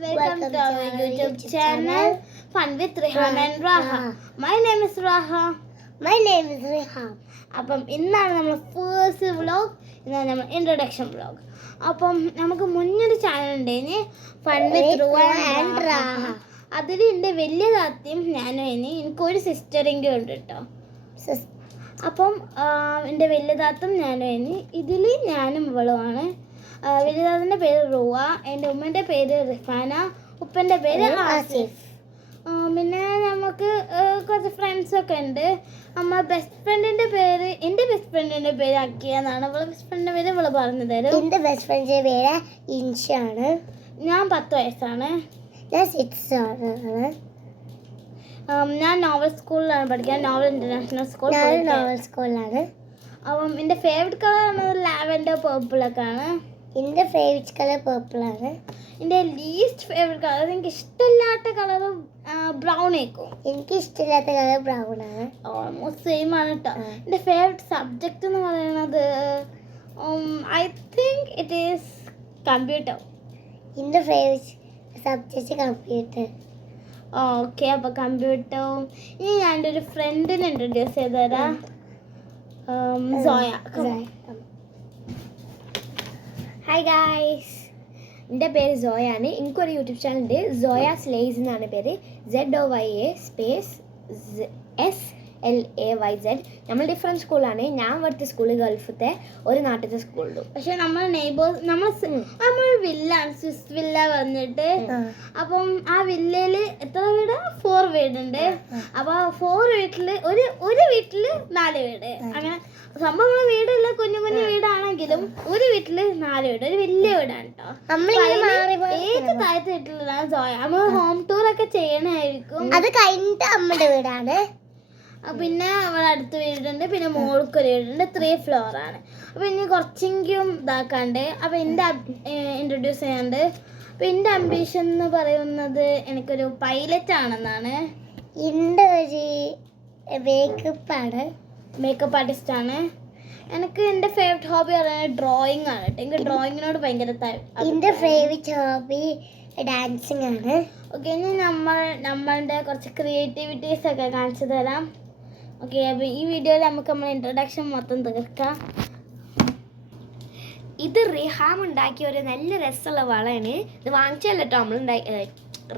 welcome to our YouTube channel Fun with Rehan and Raha. My name is Raha. My name is Rehan. അപ്പം ഇന്നാണ് നമ്മൾ first vlog, ഇന്നാണ് നമ്മൾ introduction vlog. അപ്പം നമുക്ക് മുന്നൊരു channel ഉണ്ടായിന് ഫൺ വിത്ത് ആൻഡ് റാഹ. അതിൽ എൻ്റെ വലിയ താത്തയും ഞാനും എനിക്കൊരു സിസ്റ്ററിൻ്റെ ഉണ്ട് കേട്ടോ. അപ്പം എൻ്റെ വലിയ താത്തയും ഞാനും ഇതിൽ ഞാനും ഇവളുമാണ്. വലിയ താത്തൻ്റെ പേര് റുവ, എൻ്റെ ഉമ്മൻ്റെ പേര് റിഫാന, ഉപ്പൻ്റെ പേര് ആസിഫ്. പിന്നെ നമുക്ക് കുറച്ച് ഫ്രണ്ട്സൊക്കെ ഉണ്ട്. ബെസ്റ്റ് ഫ്രണ്ടിൻ്റെ പേര്, എൻ്റെ ബെസ്റ്റ് ഫ്രണ്ടിൻ്റെ പേര് അക്കിയ എന്നാണ്. അവളെ ബെസ്റ്റ് ഫ്രണ്ടിൻ്റെ പേര് ഇവള് പറഞ്ഞു തരും. എൻ്റെ ബെസ്റ്റ് ഫ്രണ്ടിൻ്റെ പേര് ഇൻഷാണ്. ഞാൻ 10 വയസ്സാണ്. ഞാൻ 6 ആണ്. ഞാൻ നോവൽ സ്കൂളിലാണ് പഠിക്കുന്നത്, നോവൽ ഇൻ്റർനാഷണൽ സ്കൂൾ. നോവൽ സ്കൂളിലാണ്. അപ്പം എൻ്റെ ഫേവറേറ്റ് കളർ ആണ് ലാവൻഡർ പേർപ്പിളൊക്കെ ആണ്. എൻ്റെ ഫേവറേറ്റ് കളർ പേർപ്പിളാണ്. എൻ്റെ ലീസ്റ്റ് ഫേവറേറ്റ് കളർ, എനിക്ക് ഇഷ്ടമില്ലാത്ത കളർ ബ്രൗൺ ആയിരിക്കും. എനിക്ക് ഇഷ്ടമില്ലാത്ത കളർ ബ്രൗൺ ആണ്. ഓൾമോസ്റ്റ് സെയിം ആണ് കേട്ടോ. എൻ്റെ ഫേവറേറ്റ് സബ്ജക്റ്റ് എന്ന് പറയുന്നത് I think it is computer. എൻ്റെ ഫേവറേറ്റ് സബ്ജക്റ്റ് കമ്പ്യൂട്ടർ. ഓക്കെ, അപ്പോൾ കമ്പ്യൂട്ടറും. ഇനി ഞാൻ എൻ്റെ ഒരു ഫ്രണ്ടിനെ ഇൻട്രൊഡ്യൂസ് ചെയ്ത് തരാം. സോയ. ഹായ് ഗായ്സ്, എൻ്റെ പേര് സോയാണ്. എനിക്കൊരു യൂട്യൂബ് ചാനൽ ഉണ്ട്, സോയ സ്ലേസ് എന്നാണ് പേര്. ZOYA_SLAYZ. നമ്മൾ ഡിഫറെൻറ്റ് സ്കൂളാണ്. ഞാൻ പഠിച്ച സ്കൂൾ ഗൾഫത്തെ ഒരു നാട്ടിലത്തെ സ്കൂളിലും. പക്ഷെ നമ്മൾ നെയ്ബേഴ്സ്, നമ്മൾ വില്ലാണ്, സ്വിസ് വില്ല വന്നിട്ട്. അപ്പം ആ വില്ലയിൽ എത്ര വീട്? 4 വീടുണ്ട്. അപ്പോൾ 4 വീട്ടിൽ ഒരു വീട്ടിൽ 4 വീട്. അങ്ങനെ സംഭവം വീടില്ല, കുഞ്ഞു കുഞ്ഞു വീടാണെങ്കിലും ഒരു വീട്ടില് 4 വീട്, ഒരു വലിയ വീടാണ് കേട്ടോ. ഏത് താഴത്തെ വീട്ടിലാണ് സോയ. നമ്മൾ ഹോം ടൂർ ഒക്കെ ചെയ്യണായിരിക്കും. അത് കഴിഞ്ഞിട്ട് അമ്മയുടെ വീടാണ്. പിന്നെ അവിടെ അടുത്ത വീടുണ്ട്, പിന്നെ മോൾക്കൊരു വീടുണ്ട്. 3 ഫ്ലോർ ആണ്. അപ്പൊ ഇനി കുറച്ചെങ്കിലും ഇതാക്കാണ്ട്. അപ്പൊ എൻ്റെ ഇൻട്രൊഡ്യൂസ് ചെയ്യാണ്ട്. അപ്പൊ എൻ്റെ അംബീഷൻ എന്ന് പറയുന്നത് എനിക്കൊരു പൈലറ്റ് ആണെന്നാണ്. എൻ്റെ ഒരു മേക്കപ്പ് ആർട്ടിസ്റ്റ് ആണ്. എനിക്ക് എൻ്റെ ഫേവറേറ്റ് ഹോബി പറയുന്നത് ഡ്രോയിങ് ആണ് കേട്ടോ. എനിക്ക് ഡ്രോയിങ്ങിനോട് ഭയങ്കര എൻ്റെ ഫേവറേറ്റ് ഹോബി ഡാൻസിങ് ആണ്. ഓക്കെ, ഇനി നമ്മളുടെ കുറച്ച് ക്രിയേറ്റിവിറ്റീസ് ഒക്കെ കാണിച്ചു തരാം. ഓക്കെ, അപ്പോൾ ഈ വീഡിയോയിൽ നമുക്ക് നമ്മുടെ ഇൻട്രൊഡക്ഷൻ മൊത്തം തീർക്കാം. ഇത് റിഹാം ഉണ്ടാക്കിയ ഒരു നല്ല രസമുള്ള വളയാണ്. ഇത് വാങ്ങിച്ചല്ല കേട്ടോ,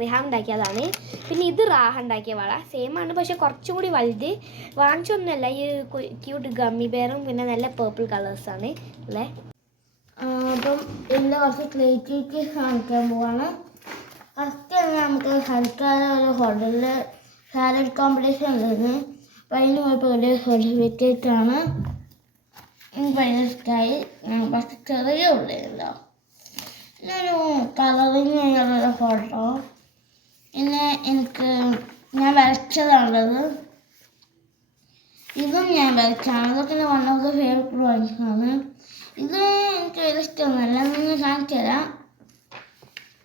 റിഹാം ഉണ്ടാക്കിയതാണ്. പിന്നെ ഇത് റാഹ ഉണ്ടാക്കിയ വള സെയിം ആണ്, പക്ഷെ കുറച്ചും കൂടി വലുത്. വാങ്ങിച്ചൊന്നുമല്ല, ഈ ക്യൂട്ട് ഗമ്മി ബെയറും പിന്നെ നല്ല പേർപ്പിൾ കളേഴ്സാണ് അല്ലേ. അപ്പം ഇതിൻ്റെ കുറച്ച് ക്രിയേറ്റിവിറ്റീസ് കാണിക്കാൻ പോവാണ്. ഫസ്റ്റ് നമുക്ക് ഹരിക്കാല ഒരു ഹോട്ടലിൽ സാലഡ് കോമ്പറ്റീഷൻ ഉണ്ടായിരുന്നു. അപ്പം അതിന് പോയപ്പോൾ ഒരു സർട്ടിഫിക്കറ്റ് ആണ്. എനിക്ക് ഭയങ്കര ഇഷ്ടമായി. പക്ഷെ ചെറിയ ഉള്ളിലോ പിന്നൊരു കളറിങ് ചെയ്യാനുള്ള ഫോട്ടോ. പിന്നെ ഞാൻ വരച്ചതാണുള്ളത്. ഇതും ഞാൻ വരച്ചാണ്. ഇതൊക്കെ one of the favourite drawings ആണ്. ഇത് എനിക്ക് വലിയ ഇഷ്ടമൊന്നുമല്ല, നിങ്ങൾ കാണിച്ചു തരാം.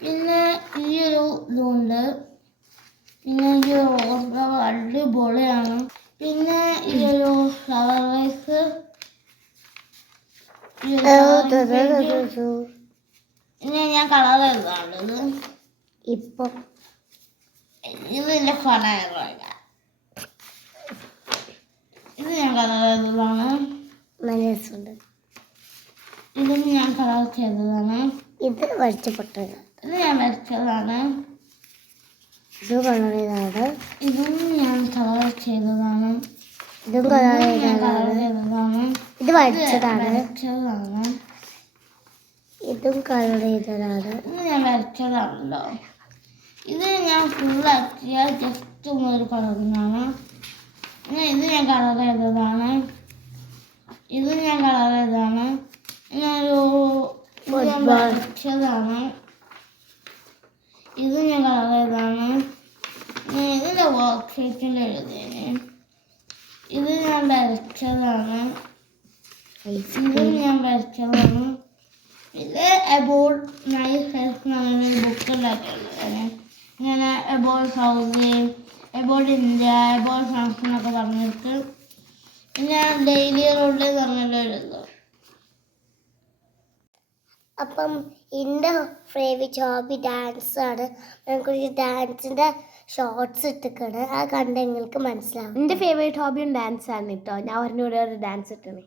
പിന്നെ ഈ ഒരു ഇതുണ്ട്. പിന്നെ ഈ ഒരു റോസ് ഫ്ലവർ അടിപൊളിയാണ്. പിന്നെ ഈ ഒരു ഫ്ലവർ വൈസ് പിന്നെ ഞാൻ കളർ എഴുതാനുള്ളത്. ഇപ്പം ഇതിൻ്റെ ഫലയറല്ല, ഇത് ഞാൻ കളർ ചെയ്തതാണ്. മനസ്സുണ്ട്. ഇതും ഞാൻ കളർ ചെയ്തതാണ്. ഇത് വരച്ചപ്പെട്ടത്. ഇത് ഞാൻ വരച്ചതാണ്. ഇത് കളർ ചെയ്തതാണ്. ഇതും ഞാൻ കളർ ചെയ്തതാണ്. ഇതും കളർ ചെയ്തതാണ്. ഇത് വരച്ചതാണ്. ഇതും കളർ ചെയ്തതാണ്. ഇത് ഞാൻ വരച്ചതാണല്ലോ. ഇത് ഞാൻ ഫുള്ളാക്കിയാൽ ജസ്റ്റ് ഒരു കളറിനാണ്. ഇത് ഞാൻ കളർ ചെയ്തതാണ്. ഇത് ഞാൻ കളർ ചെയ്തതാണ്. ഞാനൊരു വരച്ചതാണ്. ഇത് ഞാൻ കളർ ചെയ്തതാണ്. ഇതിൻ്റെ വർക്ക് ഷീറ്റിൽ എഴുതിയത്. ഇത് ഞാൻ വരച്ചതാണ്. ഇതും ഞാൻ വരച്ചതാണ്. ഇത് അബൌട്ട് മൈ സെൽഫ് എന്നൊരു ബുക്ക് ഉണ്ടാക്കിയത്. ഇങ്ങനെ about housing, about India, about France എന്നൊക്കെ പറഞ്ഞിട്ട്. പിന്നെ ഡെയിലി റോഡിൽ പറഞ്ഞല്ലോ എഴുതും. അപ്പം എൻ്റെ ഫേവറേറ്റ് ഹോബി ഡാൻസ് ആണ്. ഞങ്ങൾക്ക് ഡാൻസിൻ്റെ ഷോർട്സ് ഇട്ടിക്കാണ്. ആ കണ്ട് നിങ്ങൾക്ക് മനസ്സിലാവും. എൻ്റെ ഫേവറേറ്റ് ഹോബിയും ഡാൻസ് ആണ് കേട്ടോ. ഞാൻ പറഞ്ഞ ഒരു ഡാൻസ് ഇട്ടണേ.